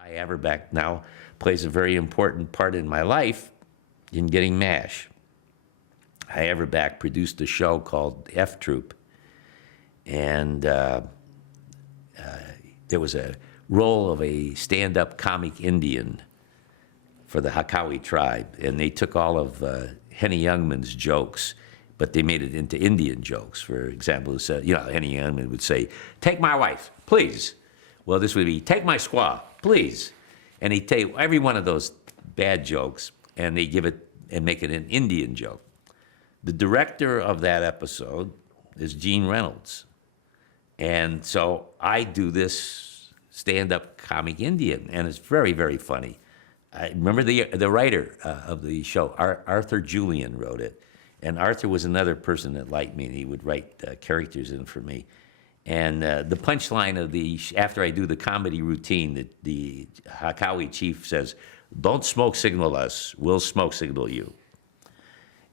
Hy Averback now plays a very important part in my life in getting M.A.S.H. Hy Averback produced a show called F Troop, and there was a role of a stand-up comic Indian for the Hakawi tribe, and they took all of Henny Youngman's jokes, but they made it into Indian jokes. For example, Henny Youngman would say, "Take my wife, please." Well, this would be, "Take my squaw, please." And he'd take every one of those bad jokes, and they give it and make it an Indian joke. The director of that episode is Gene Reynolds. And so I do this stand-up comic Indian, and it's very, very funny. I remember the writer of the show, Arthur Julian, wrote it. And Arthur was another person that liked me, and he would write characters in for me. And the punchline of after I do the comedy routine, the Hakawi chief says, "Don't smoke signal us, we'll smoke signal you."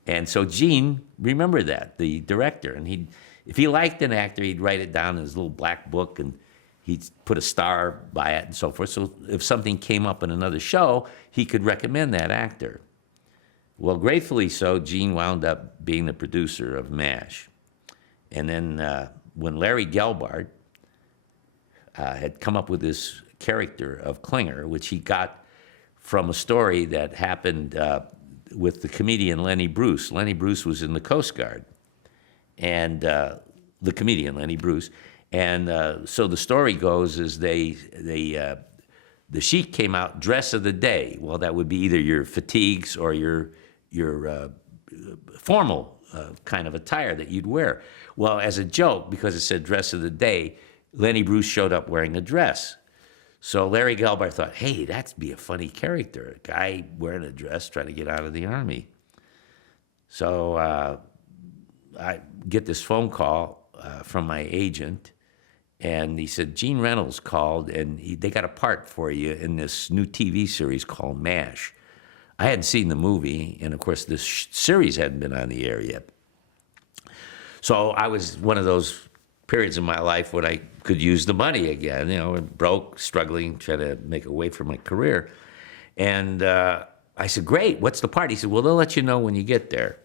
And so Gene remembered that, the director, and if he liked an actor, he'd write it down in his little black book, and he'd put a star by it and so forth. So if something came up in another show, he could recommend that actor. Well, gratefully so, Gene wound up being the producer of M.A.S.H. And then when Larry Gelbart had come up with this character of Klinger, which he got from a story that happened with the comedian Lenny Bruce. Lenny Bruce was in the Coast Guard, and the comedian Lenny Bruce. And so the story goes is the sheet came out, dress of the day. Well, that would be either your fatigues or your formal kind of attire that you'd wear. Well, as a joke, because it said dress of the day, Lenny Bruce showed up wearing a dress. So Larry Gelbart thought, hey, that'd be a funny character, a guy wearing a dress trying to get out of the Army. So I get this phone call from my agent, and he said, Gene Reynolds called, and they got a part for you in this new TV series called M.A.S.H. I hadn't seen the movie, and of course this series hadn't been on the air yet. So I was one of those periods in my life when I could use the money again, broke, struggling, trying to make a way for my career. And I said, great, what's the part? He said, well, they'll let you know when you get there.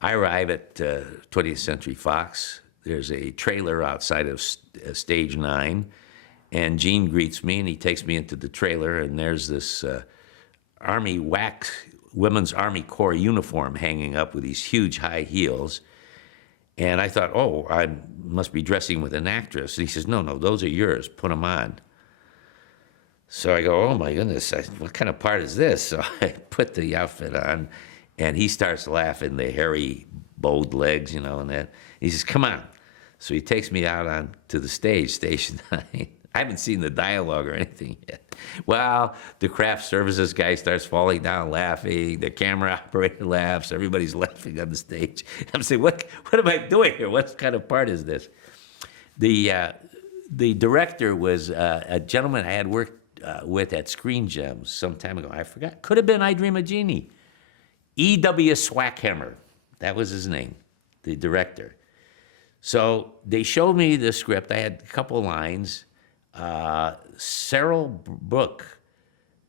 I arrive at 20th Century Fox. There's a trailer outside of Stage 9, and Gene greets me, and he takes me into the trailer, and there's this Army Women's Army Corps uniform hanging up with these huge high heels. And I thought, oh, I must be dressing with an actress. And he says, no, those are yours. Put them on. So I go, oh, my goodness, what kind of part is this? So I put the outfit on, and he starts laughing, the hairy, bowed legs, and that. He says, come on. So he takes me out on to the stage, Station 9. I haven't seen the dialogue or anything yet. Well, the craft services guy starts falling down laughing. The camera operator laughs. Everybody's laughing on the stage. I'm saying, what am I doing here? What kind of part is this? The director was a gentleman I had worked with at Screen Gems some time ago. I forgot. Could have been I Dream of Jeannie. E.W. Swackhammer. That was his name, the director. So they showed me the script. I had a couple lines. Cyril Brooke,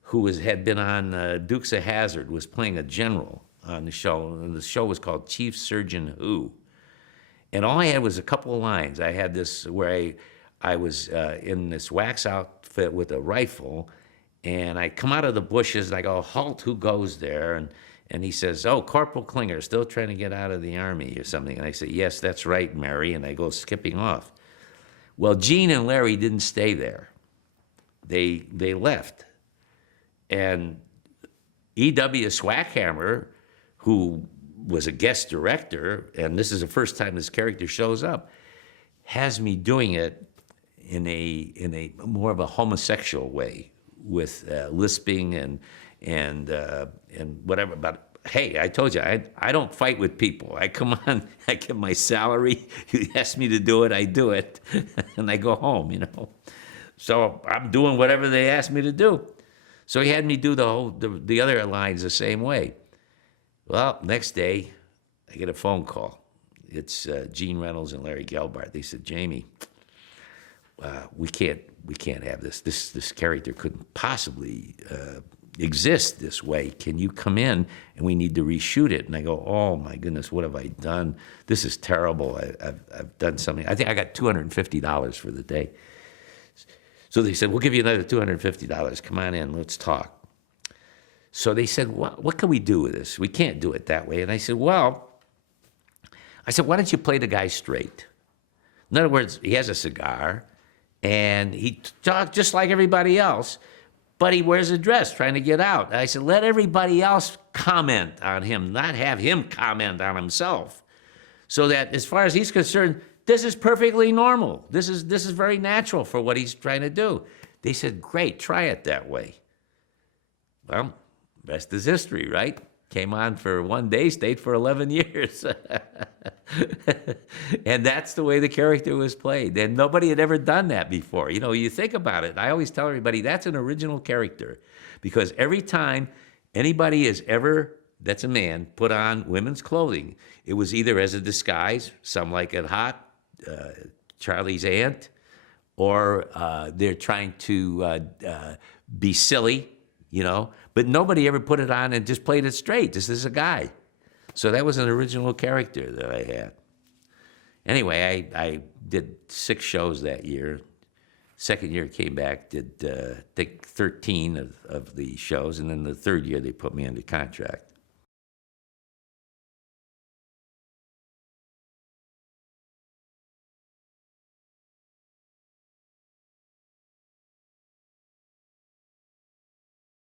who had been on Dukes of Hazzard, was playing a general on the show, and the show was called Chief Surgeon Who. And all I had was a couple of lines. I had this where I was in this wax outfit with a rifle, and I come out of the bushes, and I go, halt, who goes there? And he says, oh, Corporal Klinger, still trying to get out of the Army or something. And I say, yes, that's right, Mary, and I go skipping off. Well, Gene and Larry didn't stay there. They left. And E.W. Swackhammer, who was a guest director, and this is the first time this character shows up, has me doing it in a more of a homosexual way, with lisping and whatever. But hey, I told you, I don't fight with people. I come on, I get my salary. You ask me to do it, I do it, and I go home, So I'm doing whatever they ask me to do. So he had me do the other lines the same way. Well, next day, I get a phone call. It's Gene Reynolds and Larry Gelbart. They said, Jamie, we can't have this. This character couldn't possibly exist this way. Can you come in and we need to reshoot it? And I go, oh my goodness, what have I done? This is terrible. I've done something. I think I got $250 for the day. So they said, we'll give you another $250. Come on in, let's talk. So they said, what can we do with this? We can't do it that way. And I said, why don't you play the guy straight? In other words, he has a cigar, and he talks just like everybody else, but he wears a dress trying to get out. And I said, let everybody else comment on him, not have him comment on himself. So that as far as he's concerned, this is perfectly normal. This is very natural for what he's trying to do. They said, great, try it that way. Well, rest is history, right? Came on for one day, stayed for 11 years. And that's the way the character was played. And nobody had ever done that before. You know, you think about it. I always tell everybody that's an original character. Because every time anybody has ever, that's a man, put on women's clothing, it was either as a disguise, some like it hot, Charlie's aunt, or they're trying to be silly, you know. But nobody ever put it on and just played it straight. This is a guy. So that was an original character that I had. Anyway, I did 6 shows that year. Second year came back, did I think 13 of the shows, and then the third year they put me under contract.